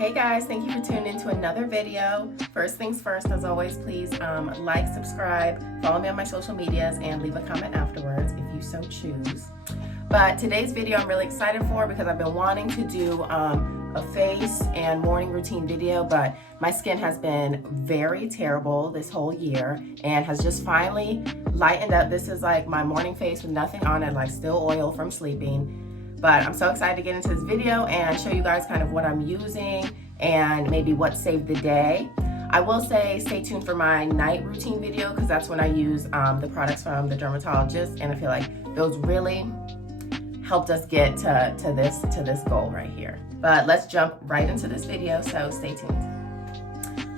Hey guys, thank you for tuning in to another video. First things first, as always, please like, subscribe, follow me on my social medias, and leave a comment afterwards if you so choose. But today's video I'm really excited for because I've been wanting to do a face and morning routine video, but my skin has been very terrible this whole year and has just finally lightened up. This is like my morning face with nothing on it, like still oil from sleeping. But I'm so excited to get into this video and show you guys kind of what I'm using and maybe what saved the day. I will say stay tuned for my night routine video because that's when I use the products from the dermatologist, and I feel like those really helped us get to this goal right here. But let's jump right into this video, so stay tuned.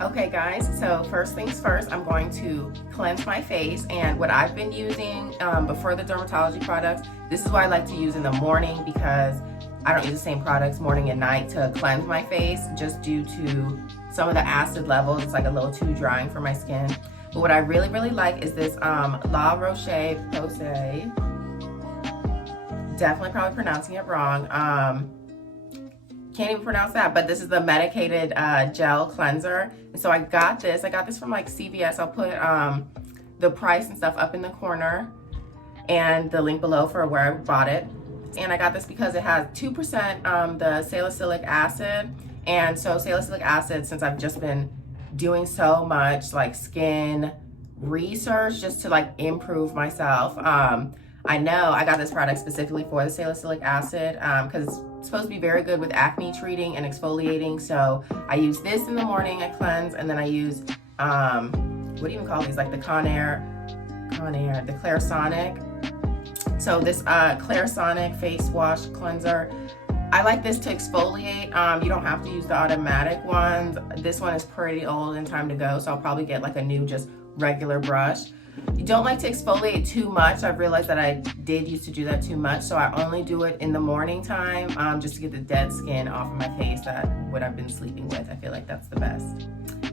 Okay guys, so first things first, I'm going to cleanse my face, and what I've been using before the dermatology products, this is what I like to use in the morning because I don't use the same products morning and night to cleanse my face just due to some of the acid levels. It's like a little too drying for my skin. But what I really like is this La Roche-Posay. Definitely probably pronouncing it wrong. Can't even pronounce that, but this is the medicated gel cleanser. And so I got this from like CVS. I'll put the price and stuff up in the corner and the link below for where I bought it. And I got this because it has 2% the salicylic acid. And so salicylic acid, since I've just been doing so much like skin research just to like improve myself, I know I got this product specifically for the salicylic acid because it's supposed to be very good with acne treating and exfoliating. So I use this in the morning, I cleanse, and then I use, what do you even call these? Like the the Clarisonic. So this Clarisonic face wash cleanser, I like this to exfoliate. You don't have to use the automatic ones. This one is pretty old and time to go, so I'll probably get like a new just regular brush. You don't like to exfoliate too much. I've realized that I did used to do that too much, so I only do it in the morning time just to get the dead skin off of my face, that what I've been sleeping with. I feel like that's the best.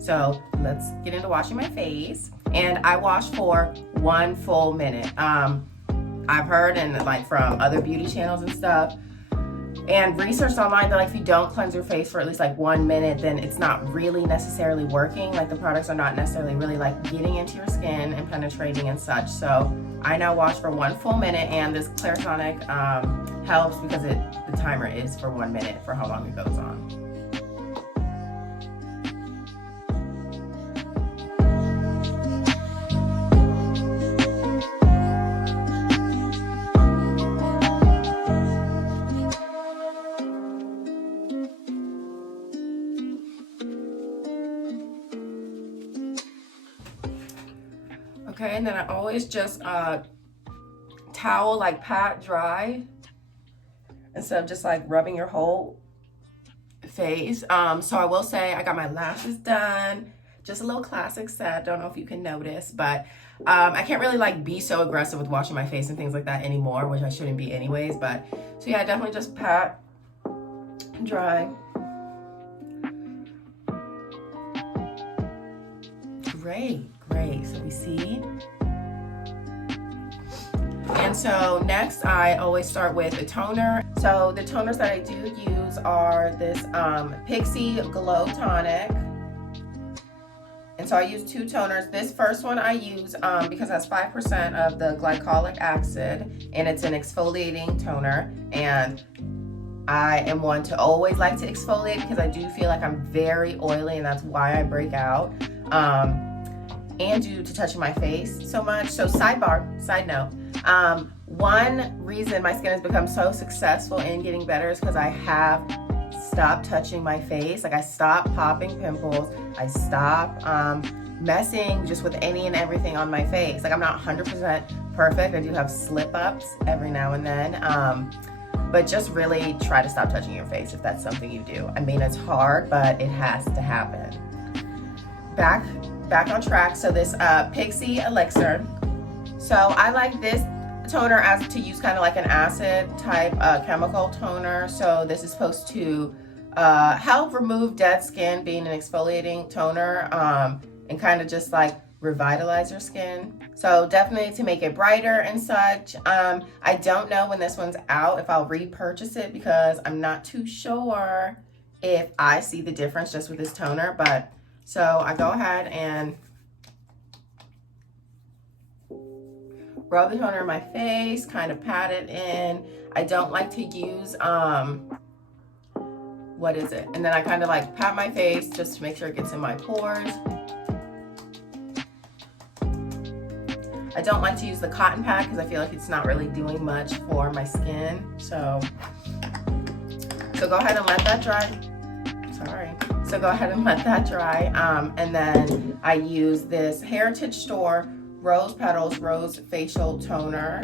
So let's get into washing my face, and I wash for 1 full minute. I've heard and like from other beauty channels and stuff and researched online that like if you don't cleanse your face for at least like 1 minute, then it's not really necessarily working. Like the products are not necessarily really like getting into your skin and penetrating and such. So I now wash for 1 full minute, and this Clarisonic helps because the timer is for 1 minute for how long it goes on. Okay, and then I always just towel, like pat dry instead of just like rubbing your whole face. So I will say I got my lashes done, just a little classic set. Don't know if you can notice, but I can't really like be so aggressive with washing my face and things like that anymore, which I shouldn't be anyways. But so yeah, I definitely just pat dry. Great. So we see. And so next I always start with a toner. So the toners that I do use are this Pixie Glow Tonic. And so I use 2 toners. This first one I use because it has 5% of the glycolic acid, and it's an exfoliating toner. And I am one to always like to exfoliate because I do feel like I'm very oily, and that's why I break out. And due to touching my face so much. So side note, one reason my skin has become so successful in getting better is because I have stopped touching my face. Like I stopped popping pimples. I stopped messing just with any and everything on my face. Like I'm not 100% perfect. I do have slip ups every now and then. But just really try to stop touching your face if that's something you do. I mean, it's hard, but it has to happen. Back on track. So this Pixie Elixir. So I like this toner as to use kind of like an acid type chemical toner. So this is supposed to help remove dead skin, being an exfoliating toner, and kind of just like revitalize your skin. So definitely to make it brighter and such. I don't know when this one's out if I'll repurchase it because I'm not too sure if I see the difference just with this toner. But so I go ahead and rub the toner in my face, kind of pat it in. I don't like to use, what is it? And then I kind of like pat my face just to make sure it gets in my pores. I don't like to use the cotton pad because I feel like it's not really doing much for my skin. So go ahead and let that dry. Sorry. So go ahead and let that dry. And then I use this Heritage Store Rose Petals Rose Facial Toner.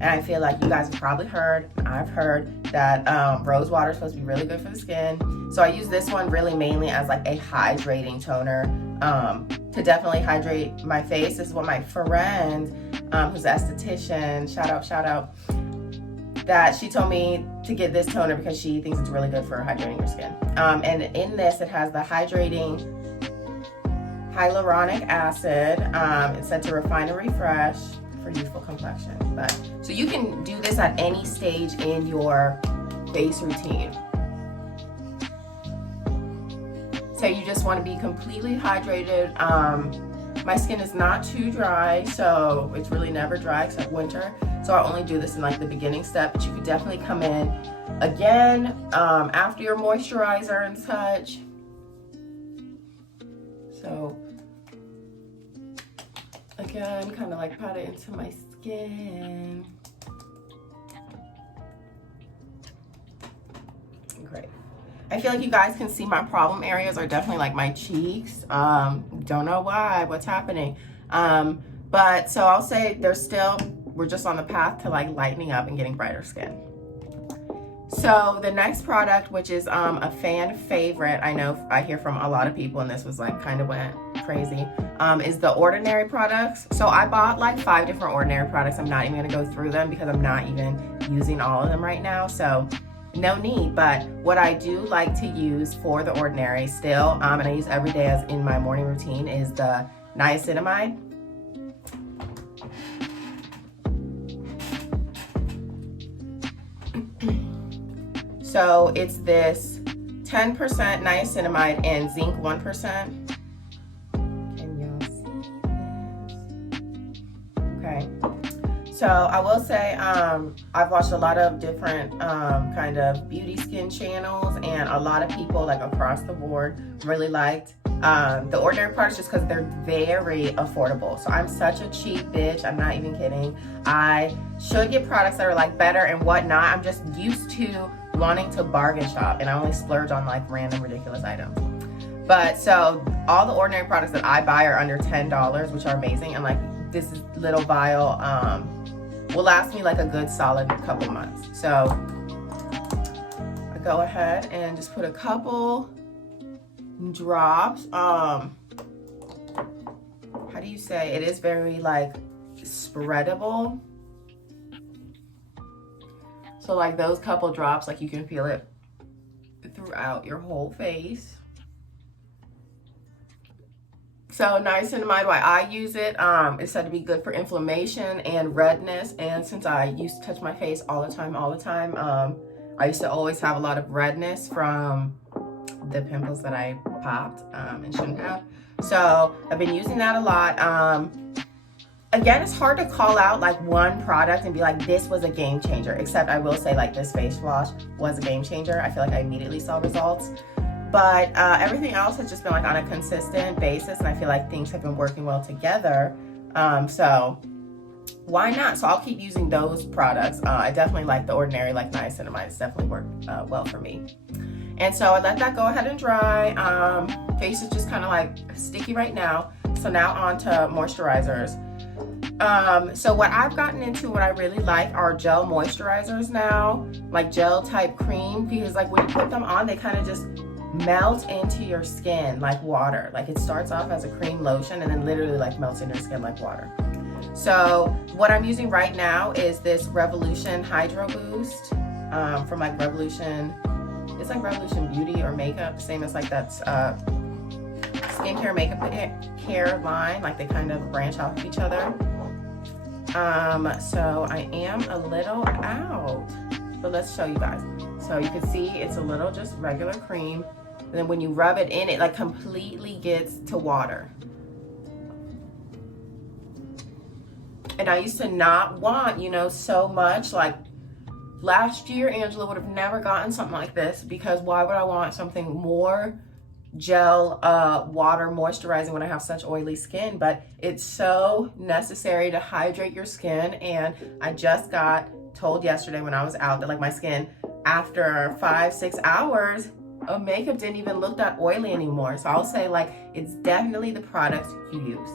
And I feel like you guys have probably heard, I've heard that rose water is supposed to be really good for the skin. So I use this one really mainly as like a hydrating toner to definitely hydrate my face. This is what my friend, who's an esthetician, shout out, that she told me to get this toner because she thinks it's really good for hydrating your skin. And in this, it has the hydrating hyaluronic acid. It's said to refine and refresh for youthful complexion. But so you can do this at any stage in your face routine. So you just want to be completely hydrated. My skin is not too dry, so it's really never dry except winter. So I only do this in like the beginning step, but you could definitely come in again after your moisturizer and such. So again, kind of like pat it into my skin. Great. I feel like you guys can see my problem areas are definitely like my cheeks. Don't know why, what's happening. But so I'll say we're just on the path to like lightening up and getting brighter skin. So the next product, which is a fan favorite, I know I hear from a lot of people, and this was like kind of went crazy, is the Ordinary products. So I bought like 5 different Ordinary products. I'm not even gonna go through them because I'm not even using all of them right now. So no need, but what I do like to use for the Ordinary still, and I use every day as in my morning routine, is the niacinamide. So it's this 10% niacinamide and zinc 1%. Can y'all see this? Okay. So I will say I've watched a lot of different kind of beauty skin channels, and a lot of people like across the board really liked the Ordinary products just because they're very affordable. So I'm such a cheap bitch, I'm not even kidding. I should get products that are like better and whatnot. I'm just used to wanting to bargain shop, and I only splurge on like random ridiculous items. But so all the Ordinary products that I buy are under $10, which are amazing. And like this little vial will last me like a good solid couple months. So I go ahead and just put a couple drops. How do you say? It is very like spreadable. So like those couple drops, like you can feel it throughout your whole face. So niacinamide, why I use it, it's said to be good for inflammation and redness. And since I used to touch my face all the time, I used to always have a lot of redness from the pimples that I popped and shouldn't have. So I've been using that a lot. Again, it's hard to call out like one product and be like, this was a game changer, except I will say like this face wash was a game changer. I feel like I immediately saw results. But everything else has just been like on a consistent basis, and I feel like things have been working well together. So why not? So I'll keep using those products. I definitely like the Ordinary, like niacinamide. It's definitely worked well for me. And so I let that go ahead and dry. Face is just kind of like sticky right now. So now on to moisturizers. So what I've gotten into, what I really like, are gel moisturizers now, like gel type cream, because like when you put them on, they kind of just melt into your skin like water. Like it starts off as a cream lotion and then literally like melts into your skin like water. So what I'm using right now is this Revolution Hydro Boost from like Revolution. It's like Revolution Beauty or Makeup, same as like that skincare makeup care line. Like they kind of branch off of each other. So I am a little out, but let's show you guys. So you can see it's a little just regular cream. And then when you rub it in, it like completely gets to water. And I used to not want, you know, so much. Like last year, Angela would have never gotten something like this, because why would I want something more gel, water moisturizing when I have such oily skin? But it's so necessary to hydrate your skin. And I just got told yesterday when I was out that like my skin after 5-6 hours of makeup didn't even look that oily anymore. So I'll say like it's definitely the products you use.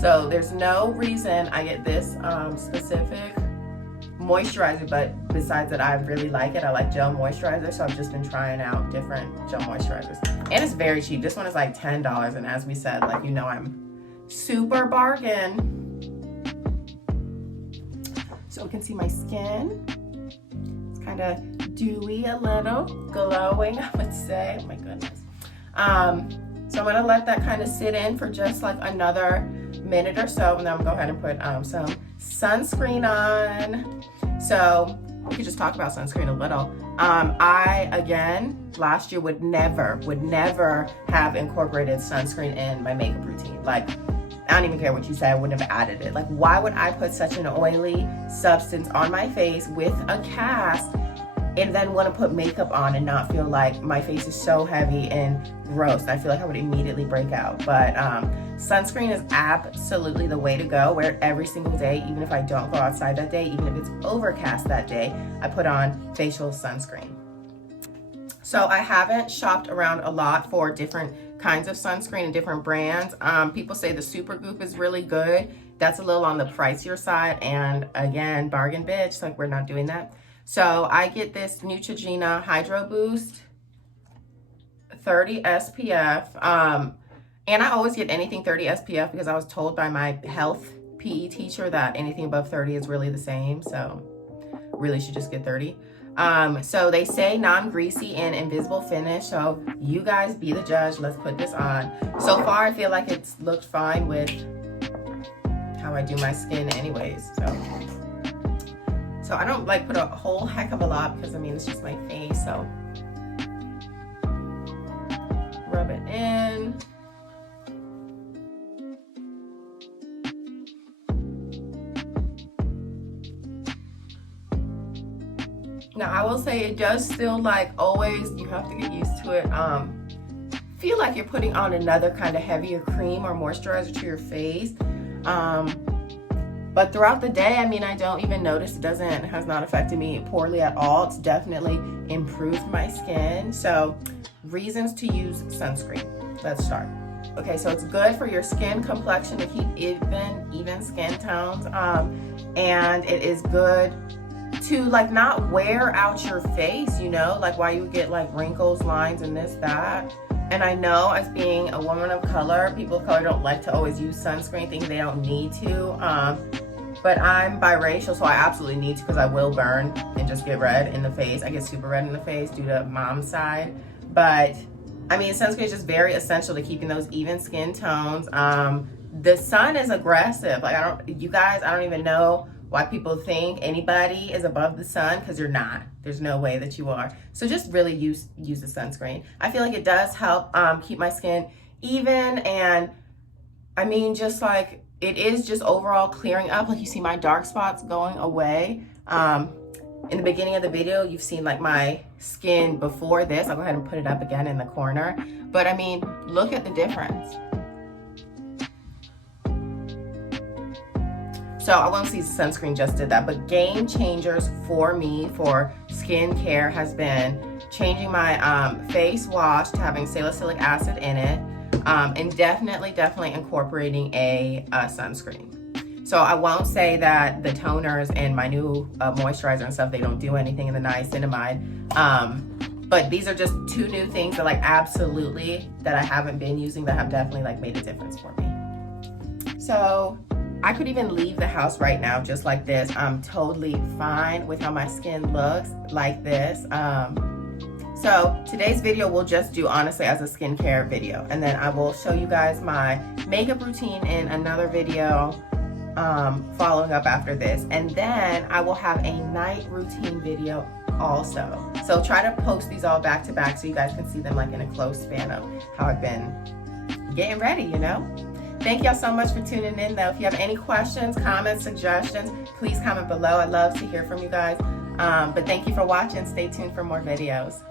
So there's no reason I get this specific moisturizer, but besides that, I really like it. I like gel moisturizer, so I've just been trying out different gel moisturizers. And it's very cheap. This one is like $10, and as we said, like, you know, I'm super bargain. So you can see my skin. It's kind of dewy, a little glowing, I would say. Oh my goodness. So I'm gonna let that kind of sit in for just like another minute or so, and then I'm gonna go ahead and put some sunscreen on. So we could just talk about sunscreen a little. I, again, last year would never have incorporated sunscreen in my makeup routine. Like, I don't even care what you say, I wouldn't have added it. Like, why would I put such an oily substance on my face with a cast and then want to put makeup on and not feel like my face is so heavy and gross? I feel like I would immediately break out. But sunscreen is absolutely the way to go. Wear it every single day, even if I don't go outside that day, even if it's overcast that day, I put on facial sunscreen. So I haven't shopped around a lot for different kinds of sunscreen and different brands. People say the Supergoop is really good. That's a little on the pricier side, and again, bargain bitch, like we're not doing that. So I get this Neutrogena Hydro Boost 30 SPF. And I always get anything 30 SPF because I was told by my health PE teacher that anything above 30 is really the same. So really should just get 30. So they say non-greasy and invisible finish. So you guys be the judge. Let's put this on. So far, I feel like it's looked fine with how I do my skin anyways. So I don't like put a whole heck of a lot because I mean, it's just my face. So rub it in. Now I will say it does still, like always, you have to get used to it. Feel like you're putting on another kind of heavier cream or moisturizer to your face. But throughout the day, I mean, I don't even notice. It has not affected me poorly at all. It's definitely improved my skin. So reasons to use sunscreen. Let's start. Okay, so it's good for your skin complexion to keep even skin tones. And it is good to like not wear out your face, you know, like why you get like wrinkles, lines, and this, that. And I know as being a woman of color, people of color don't like to always use sunscreen, thinking they don't need to. But I'm biracial, so I absolutely need to because I will burn and just get red in the face. I get super red in the face due to mom's side. But I mean, sunscreen is just very essential to keeping those even skin tones. The sun is aggressive. Like you guys, I don't even know why people think anybody is above the sun, because you're not. There's no way that you are. So just really use the sunscreen. I feel like it does help keep my skin even, and I mean, just like it is just overall clearing up. Like you see my dark spots going away. In the beginning of the video, you've seen like my skin before this. I'll go ahead and put it up again in the corner. But I mean, look at the difference. So I won't say sunscreen just did that, but game changers for me for skincare has been changing my face wash to having salicylic acid in it, and definitely incorporating a sunscreen. So I won't say that the toners and my new moisturizer and stuff, they don't do anything in the niacinamide, but these are just two new things that like absolutely that I haven't been using that have definitely like made a difference for me. So I could even leave the house right now just like this. I'm totally fine with how my skin looks like this. So today's video we'll just do honestly as a skincare video, and then I will show you guys my makeup routine in another video. following up after this. And then I will have a night routine video also. So try to post these all back to back so you guys can see them like in a close span of how I've been getting ready, you know? Thank y'all so much for tuning in though. If you have any questions, comments, suggestions, please comment below. I'd love to hear from you guys. But thank you for watching. Stay tuned for more videos.